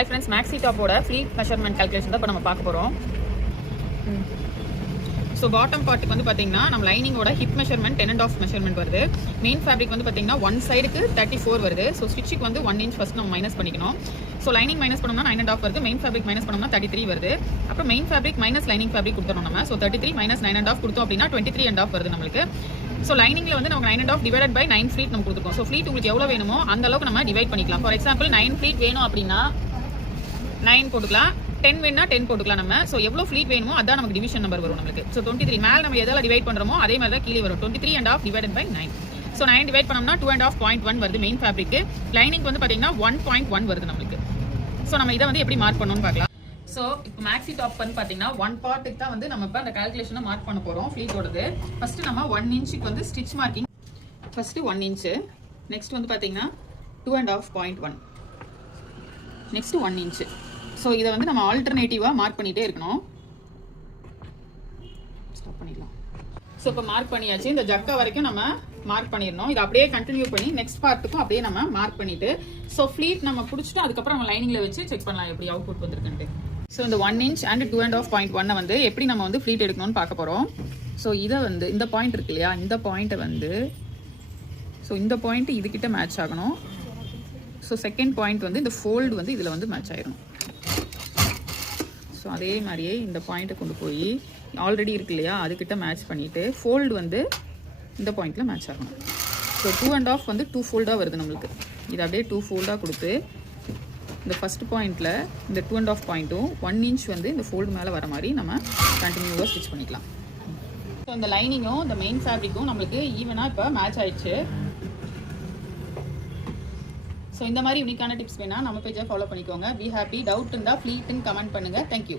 Hi friends, maxi top oda fleet measurement calculation தான் இப்ப நம்ம பார்க்க போறோம். So bottom part வந்து பாத்தீங்கன்னா நம்ம லைனிங் ஓட hip measurement 10.5 measurement வருது. Main fabric வந்து பாத்தீங்கன்னா one side க்கு 34 வருது. So stitchக்கு வந்து 1 inch first நம்ம மைனஸ் பண்ணிக்கணும். So lining மைனஸ் பண்ணோம்னா 9.5 வருது. Main fabric மைனஸ் பண்ணோம்னா 33 வருது. அப்புறம் main fabric minus lining fabric கொடுத்தோம் நம்ம. So 33 minus 9.5 கொடுத்தோம் அப்படினா 23.5 வருது நமக்கு. So லைனிங்ல வந்து நமக்கு 9.5 divided by 9 fleet நம்ம கொடுத்துருக்கோம். So fleet உங்களுக்கு எவ்வளவு வேணுமோ அந்த அளவுக்கு நம்ம டிவைட் பண்ணிக்கலாம். For example 9 fleet வேணும் அப்படினா 9 போட்டுக்கலாம். 10 வேணா 10 போட்டுக்கலாம் நம்ம. சோ எவ்வளவு ஃப்ளீட் வேணுமோ அதான் நமக்கு டிவிஷன் நம்பர் வரும் நமக்கு. சோ 23 மேல நம்ம எதெல்லாம் டிவைட் பண்றோமோ அதே மாதிரி தான் கீழே வரும். 23.5 divided by 9. சோ 9 டிவைட் பண்ணோம்னா 2.5.1 வருது மெயின் ஃபேப்ரிக். லைனிங் வந்து பாத்தீங்கன்னா 1.1 வருது நமக்கு. சோ நம்ம இத வந்து எப்படி மார்க் பண்ணனும்னு பார்க்கலாம். சோ இப்போ மேக்ஸி டாப் வந்து பாத்தீங்கன்னா 1 பார்ட்டுக்கு தான் வந்து நம்ம இப்ப அந்த கால்குலேஷனை மார்க் பண்ண போறோம் ஃப்ளீட்டோடது. ஃபர்ஸ்ட் நம்ம 1 இன்ச்சுக்கு வந்து stitch marking. First 1 inch. Next வந்து பாத்தீங்கன்னா 2.5.1. Next 1 inch. ஸோ இதை வந்து நம்ம ஆல்டர்னேட்டிவாக மார்க் பண்ணிகிட்டே இருக்கணும். ஸ்டாப் பண்ணிடலாம். ஸோ இப்போ மார்க் பண்ணியாச்சு. இந்த ஜக்கா வரைக்கும் நம்ம மார்க் பண்ணிடணும். இதை அப்படியே கண்டினியூ பண்ணி நெக்ஸ்ட் பார்ட்டுக்கும் அப்படியே நம்ம மார்க் பண்ணிட்டு ஸோ ஃப்ளீட் நம்ம பிடிச்சிட்டு அதுக்கப்புறம் நம்ம லைனிங்கில் வச்சு செக் பண்ணலாம் எப்படி அவுட்புட் வந்திருக்குன்ட்டு. ஸோ இந்த 1 inch அண்ட் 2.5.1 வந்து எப்படி நம்ம வந்து ஃப்ளீட் எடுக்கணும்னு பார்க்க போகிறோம். ஸோ இதை வந்து இந்த பாயிண்ட் இருக்கு இல்லையா, இந்த பாயிண்ட்டை வந்து ஸோ இந்த பாயிண்ட் இதுக்கிட்ட மேட்ச் ஆகணும். ஸோ செகண்ட் பாயிண்ட் வந்து இந்த ஃபோல்டு வந்து இதில் வந்து மேட்ச் ஆகிடணும். ஸோ அதே மாதிரியே இந்த பாயிண்ட்டை கொண்டு போய் ஆல்ரெடி இருக்கு இல்லையா அதுக்கிட்ட மேட்ச் பண்ணிவிட்டு ஃபோல்டு வந்து இந்த பாயிண்டில் மேட்ச் ஆகணும். ஸோ 2.5 வந்து 2 ஃபோல்டாக வருது நம்மளுக்கு. இது அப்படியே 2 ஃபோல்டாக கொடுத்து இந்த ஃபஸ்ட் பாயிண்டில் இந்த 2.5 பாயிண்ட்டும் 1 inch வந்து இந்த ஃபோல்டு மேலே வர மாதிரி நம்ம கண்டினியூவாக ஸ்டிச் பண்ணிக்கலாம். ஸோ இந்த லைனிங்கும் இந்த மெயின் ஃபேப்ரிக்கும் நம்மளுக்கு ஈவனாக இப்போ மேட்ச் ஆயிடுச்சு. ஸோ இந்த மாதிரி யூனிக்கான டிப்ஸ் வேணா நம்ம பேஜை ஃபாலோ பண்ணிக்கோங்க. Be happy. டவுட் இருந்தால் ஃப்ளீட்னு கமெண்ட் பண்ணுங்கள். தேங்க்யூ.